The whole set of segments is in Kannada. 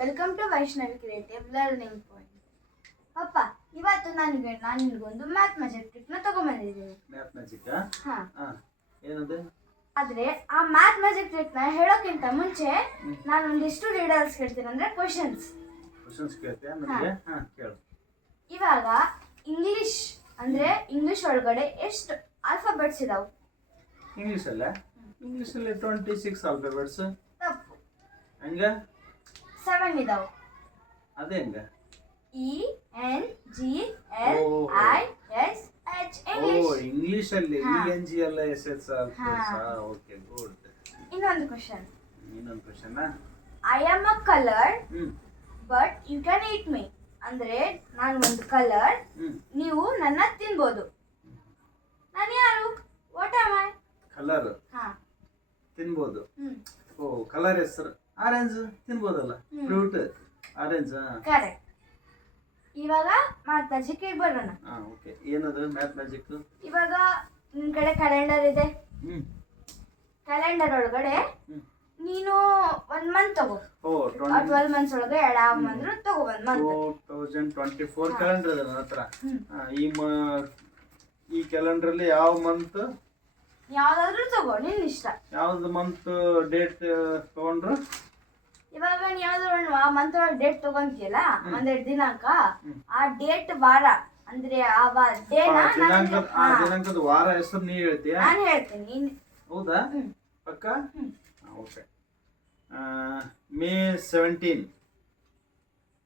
Welcome to Vaishnavi creative learning point. ಪಪ್ಪ, ಇವತ್ತು ನಾನು ನಿನಗೊಂದು ಮ್ಯಾಥ್ ಮ್ಯಾಜಿಕ್ ಟ್ರಿಕ್ನ ತಗೊಂಡ್ಬಂದಿದ್ದೀನಿ. ಮ್ಯಾಥ್ ಮ್ಯಾಜಿಕ್ ಹಾ, ಏನದು? ಆದ್ರೆ ಆ ಮ್ಯಾಥ್ ಮ್ಯಾಜಿಕ್ ಟ್ರಿಕ್ನ ಹೇಳೋಕ್ಕಿಂತ ಮುಂಚೆ ನಾನು ಒಂದಿಷ್ಟು ರೀಡರ್ಸ್ ಕೇಳ್ತೀನಿ, ಅಂದ್ರೆ ಕ್ವಶನ್ಸ್ ಕೇಳ್ತೀಯ ನನಗೆ? ಕೇಳು. ಇವಾಗ ಇಂಗ್ಲಿಷ್ ಅಂದ್ರೆ ಇಂಗ್ಲಿಷ್ ಒಳಗಡೆ ಎಷ್ಟು ಆಲ್ಫಾಬೆಟ್ಸ್ ಇದಾವೆ? ಇಂಗ್ಲೀಷಲ್ಲಿ 26 ಆಲ್ಫಾಬೆಟ್ಸ್. ತಪ್ಪು. ಹಂಗ 7 ಇದಾವೆ. ಅದೇ ಹಂಗ ENGLISH ಇಂಗ್ಲಿಷ್ ಅಲ್ಲಿ ENGLISH. Okay, good. ಇನ್ನೊಂದು question. I am a colour but you can eat me. ಅಂದ್ರೆ ನಾನು ಒಂದು ಕಲರ್, ನೀವು ನನ್ನ ತಿನ್ಬೋದು. ನಾನು ಯಾರು? What am I? ಕಲರ್ ತಿನ್ಬೋದು. ಕಲರ್ ಹೆಸರು ಆರೆಂಜ್ ತಿನ್ಬೋದಲ್ಲ, ಫ್ರೂಟ್ ಆರೆಂಜ್. ಕರೆಕ್ಟ್. ಇವಾಗ ಮ್ಯಾಥ್ ಮ್ಯಾಜಿಕ್ ಬರೋಣ. ಓಕೆ, ಏನದು ಮ್ಯಾಥ್ ಮ್ಯಾಜಿಕ್? ಇವಾಗ ನಿನ್ ಕಡೆ ಕ್ಯಾಲೆಂಡರ್ ಇದೆ. ಕ್ಯಾಲೆಂಡರ್ ಒಳಗಡೆ ನೀನು 1 ಮಂತ್ ತಗೋ. 12 ಮಂತ್ಸ್ ಒಳಗೆ ಯಾವ ಬಂದ್ರು ತಗೋ. 1 ಮಂತ್ 2024 ಕ್ಯಾಲೆಂಡರ್ ಇದೆ ನನ್ನ ಹತ್ರ. ಈ ಕ್ಯಾಲೆಂಡರ್ ಅಲ್ಲಿ ಯಾವ ಮಂತ್ ಯಾವ್ದಾದ್ರು ತಗೋ, ನಿನ್ ಇಷ್ಟ. ಯಾವ್ದು ಮಂತ್ ಡೇಟ್ ತಗೊಂಡ್ರು? ಇವಾಗ ನೀನ್ ಯಾವ್ದು ಆ ಮಂತ್ ಒಳಗೆ ಡೇಟ್ ತಗೊಂತೀಯಲ್ಲ, ಅಂದ್ರೆ ದಿನಾಂಕ, ಆ ಡೇಟ್ ವಾರ ಅಂದ್ರೆ ಆ ದಿನಾಂಕದ ವಾರ ಹೆಸರು ನೀ ಹೇಳ್ತೀಯ? ನಾನು ಹೇಳ್ತೀನಿ. ಹೌದಾ? ಪಕ್ಕ? ಓಕೆ. ಮೇ 17.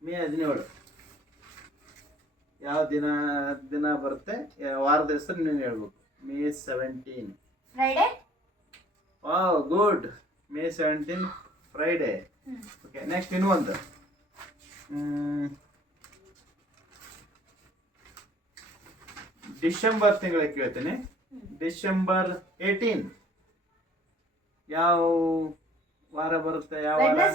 ಮೇ 17 ಯಾವ ದಿನ ಬರುತ್ತೆ, ವಾರದ ಹೆಸರು ನೀನು ಹೇಳ್ಬೇಕು. May 17 Friday. Wow, good. May 17 Friday. Okay, next ಇನ್ನೊಂದು. ಡಿಸೆಂಬರ್ ತಿಂಗಳ ಕೇಳ್ತೀನಿ. ಡಿಸೆಂಬರ್ 18 ಯಾವ ವಾರ ಬರುತ್ತೆ? ಯಾವ ವಾರ?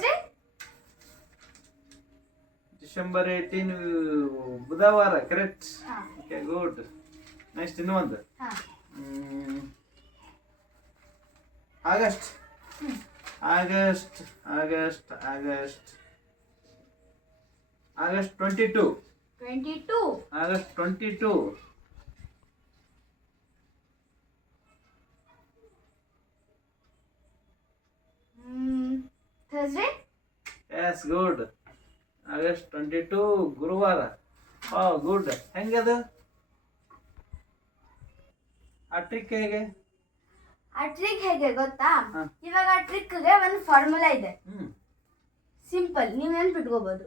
ಡಿಸೆಂಬರ್ 18 ಬುಧವಾರ. ಕರೆಕ್ಟ್. Okay, good. ನೆಕ್ಸ್ಟ್ ಇನ್ನೊಂದು. August. August 22. August 22. Thursday. Yes, good. August 22 ಗುರುವಾರ. ಗುಡ್. ಹೆಂಗದು ಆ ಟ್ರಿಕ್? ಹೇಗೆ ಆ ಟ್ರಿಕ್ ಹೇಗೆ ಗೊತ್ತಾ? ಇವಾಗ ಆ ಟ್ರಿಕ್ಗೆ ಒಂದು ಫಾರ್ಮುಲಾ ಇದೆ. ಸಿಂಪಲ್, ನೀವು ನೆನ್ಪಿಟ್ಕೋಬಹುದು.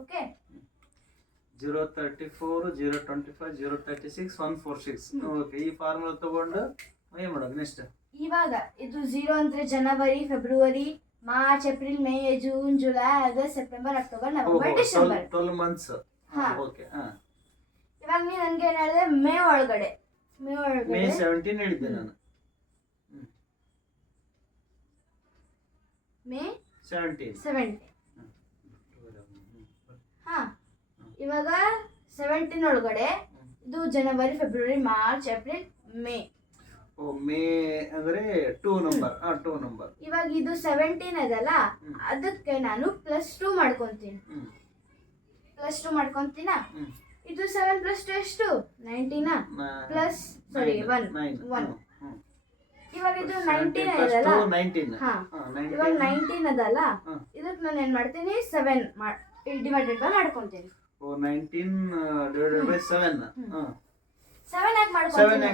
ಓಕೆ, 034 025 036 146. ಓಕೆ, ಈ ಫಾರ್ಮುಲಾ ತಗೊಂಡು ಏನ್ ಮಾಡೋದು ನೆಕ್ಸ್ಟ್? ಇವಾಗ ಇದು 0 ಅಂದ್ರೆ ಜನವರಿ, ಫೆಬ್ರವರಿ, March, April, May, June, July, ಆಗಸ್ಟ್, September, October, November, December. 12 months. Okay. ಇವಾಗ ನೀ ನನ್ಗೆ ಏನ್ ಹೇಳಿದೆ? ಮೇ ಒಳಗಡೆ. ಮೇ 17 ಹೇಳಿದ್ದೆ ನಾನು. ಮೇ 17. ಇವಾಗ 17 ಒಳಗಡೆ ಇದು ಜನವರಿ, ಫೆಬ್ರವರಿ, ಮಾರ್ಚ್, ಏಪ್ರಿಲ್, ಮೇ. ಮೇ ಅಂದ್ರೆ 2 ನಂಬರ್. 2 ನಂಬರ್. ಇವಾಗ ಇದು 17 ಅದಲ್ಲ, ಅದಕ್ಕೆ ನಾನು +2 ಮಾಡ್ಕೊಂತೀನಿ. +2 ಮಾಡ್ಕೊಂತೀನ. ಇದು 7 + 2 ಎಷ್ಟು? 19. ಪ್ಲಸ್ 1. ಇವಾಗ ಇದು 19 ಅದಲ್ಲ. ಇವಾಗ 19 ಅದಲ್ಲ, ಇದಕ್ಕೆ ನಾನು ಏನ್ ಮಾಡ್ತೀನಿ? 7 ಡಿವೈಡೆಡ್ ಬೈ ಮಾಡ್ಕೊಂತೀನಿ. 19 divided by 7. 7 ಯಾಕೆ ಮಾಡ್ಕೊಂತೀನಿ?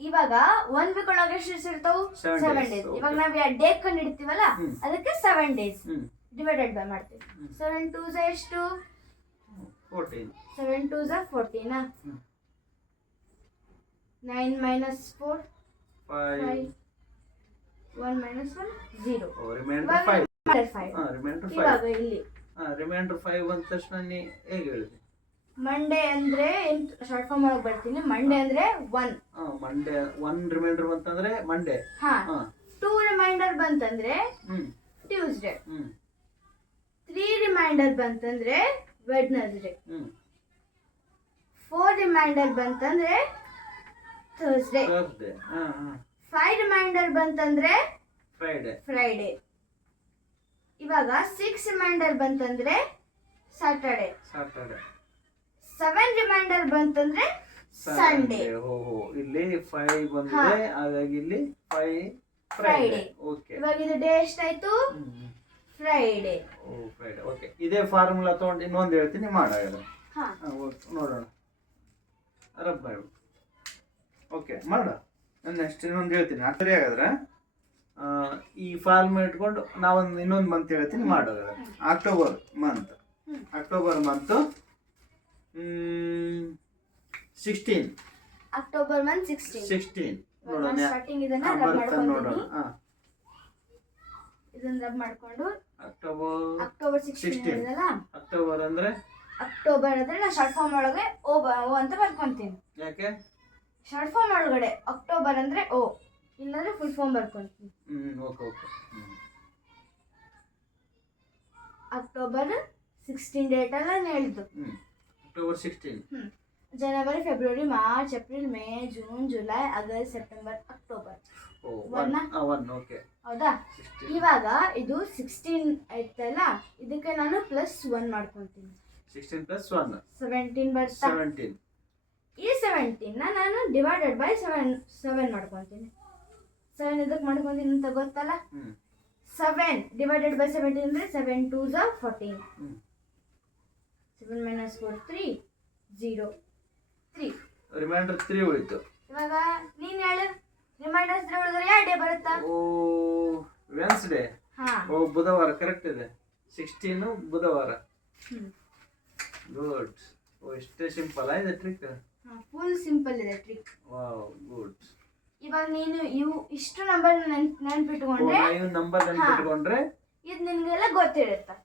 ಇವಾಗ 1 ವೀಕ್ ಒಳಗೆ ಎಷ್ಟು ಇರ್ತಾವು? 7 ಡೇಸ್. ಇವಾಗ ನಾವ್ ಡೇ ಕಂಡು ಹಿಡಿತೀವಲ್ಲ, ಅದಕ್ಕೆ 7 ಡೇಸ್ ಡಿವೈಡೆಡ್ ಬೈ ಮಾಡ್ತೀವಿ. 7 2s ಎಷ್ಟು? 14. 7 2s 14. 9 - 4 5. 1 - 1 0. ರಿಮೈಂಡರ್ 5. ಇವಾಗ ಇಲ್ಲಿ ರಿಮೈಂಡರ್ 5 ಅಂದ ತಕ್ಷಣ ನೀ ಹೇಗೆ ಹೇಳಿದೆ? ಮಂಡೇ ಅಂದ್ರೆ ಶಾರ್ಟ್ ಫಾರ್ಮ್ ಒಳಗೆ ಬರ್ತೀನಿ. ಮಂಡೇ ಅಂದ್ರೆ 1. ಮಂಡೇ 1 ರಿಮೈಂಡರ್ ಬಂತಂದ್ರೆ ಮಂಡೇ. ಹಾ 2 ರಿಮೈಂಡರ್ ಬಂತಂದ್ರೆ ಹ್ಮ್ ಟ್ಯೂಸ್ಡೇ. ಹ್ಮ್ 3 ರಿಮೈಂಡರ್ ಬಂತಂದ್ರೆ ವೆಡ್ನಸ್ಡೇ. ಹ್ಮ್ 4 ರಿಮೈಂಡರ್ ಬಂತಂದ್ರೆ ಥರ್ಸ್ಡೇ. ಥರ್ಸ್ಡೇ. 5 ರಿಮೈಂಡರ್ ಬಂತಂದ್ರೆ ಫ್ರೈಡೇ. ಫ್ರೈಡೇ. ಇವಾಗ 6 ರಿಮೈಂಡರ್ ಬಂತಂದ್ರೆ ಸ್ಯಾಟರ್ಡೇ. ಸಾಟರ್ಡೆ. 7 ರಿಮೈಂಡರ್ ಬಂತಂದ್ರೆ ಸಂಡೇ. ಓಹೋ, ಇಲ್ಲಿ 5 ಬಂದಿದೆ, ಹಾಗಾಗಿ ಇಲ್ಲಿ 5 ಫ್ರೈಡೇ. ಓಕೆ. ಇವಾಗ ಇದು ಡೇ ಎಷ್ಟಾಯ್ತು? ಫ್ರೈಡೇ. ಓ ಫ್ರೈಡೇ. ಓಕೆ, ಇದೇ ಫಾರ್ಮುಲಾ ತಗೊಂಡು ಇನ್ನೊಂದು ಹೇಳ್ತೀನಿ, ಮಾಡೋದು. ಹಾ ನೋಡೋಣ. ರಬ್ ಮಾಡಿ. ಓಕೆ, ಮಾಡ. ನಾನು ನೆಕ್ಸ್ಟ್ ಇನ್ನೊಂದು ಹೇಳ್ತೀನಿ. ಸರಿ, ಹಾಗಾದ್ರೆ ಈ ಫಾರ್ಮುಲಾ ಇಟ್ಕೊಂಡು ನಾವೊಂದು ಇನ್ನೊಂದು ಮಂತ್ ಹೇಳ್ತೀನಿ, ಮಾಡೋದು. October month. October month 16. October month 16. ನೋಡೋಣ. ಸ್ಟಾರ್ಟಿಂಗ್ ಇದನ್ನ ರಬ್ ನೋಡೋಣ. ಮಾಡ್ಕೊಂಡಿದ್ದೀನಿ. ಇದನ್ನ ರಬ್ ಮಾಡ್ಕೊಂಡು ಅಕ್ಟೋಬರ್ 16 ಇದಲ್ಲ. ಅಕ್ಟೋಬರ್ ಅಂದ್ರೆ ನಾ ಶಾರ್ಟ್ ಫಾರ್ಮ್ ಒಳಗೆ ಓ ಅಂತ ಬರ್ಕೊಂತೀನಿ. ಯಾಕೆ? ಶಾರ್ಟ್ ಫಾರ್ಮ್ ಒಳಗಡೆ ಅಕ್ಟೋಬರ್ ಅಂದ್ರೆ ಓ, ಇಲ್ಲಾಂದ್ರೆ ಫುಲ್ ಫಾರ್ಮ್ ಬರ್ಕೊಂತೀನಿ. Okay okay. ಅಕ್ಟೋಬರ್ 16 ಡೇಟ್ ಅಲ್ಲ ನಾನು ಹೇಳಿದ್ದು. ಅಕ್ಟೋಬರ್ 16. ಜನವರಿ, ಫೆಬ್ರವರಿ, March, April, May, June, July, ಆಗಸ್ಟ್, ಸೆಪ್ಟೆಂಬರ್, ಅಕ್ಟೋಬರ್. ಓಕೆ. ಹೌದಾ? ಇವಾಗ ಇದು 16 ಐತಲ್ಲ, ಇದಕ್ಕೆ ನಾನು +1 ಮಾಡ್ಕೊಂತೀನಿ. 16 + 1 17 ಬರ್ತಾ. 17. ಈ 17 ನಾನು ಡಿವೈಡೆಡ್ ಬೈ 7 ಮಾಡ್ಕೊಂತೀನಿ. 7 ಇದಕ್ಕೆ ಮಾಡ್ಕೊಂತೀನಿ ಅಂತ ಗೊತ್ತಲ್ಲ. 7 ಡಿವೈಡೆಡ್ ಬೈ 17 ಅಂದ್ರೆ 7 2s are 14. 7 - 4 3 0 3. ರಿಮೈಂಡರ್ 3 ಹೋಯ್ತು. ಇವಾಗ ನೀನ್ ಹೇಳು, ರಿಮೈಂಡರ್ಸ್ 3 ಉಳಿದ್ರೆ ಯಾವ ಡೇ ಬರುತ್ತಾ? ಓ ವೆನ್ಸ್ಡೇ. ಓ ಬುಧವಾರ. ಕರೆಕ್ಟ್ ಇದೆ. 16 ಬುಧವಾರ. ಗುಡ್. ಓ ಇಷ್ಟೇ ಸಿಂಪಲ್ ಇದೆ ಟ್ರಿಕ್. ಫುಲ್ ಸಿಂಪಲ್ ಇದೆ ಟ್ರಿಕ್. Wow, good. ಇವಾಗ ನೀನು ಇಷ್ಟು ನಂಬರ್ ನೆನ್ಪಿಟ್ಕೊಂಡ್ರೆ, ನಂಬರ್ ನೆನ್ಪಿಟ್ಕೊಂಡ್ರೆ ಇದು ನಿನ್ಗೆಲ್ಲ ಗೊತ್ತಿರುತ್ತೆ.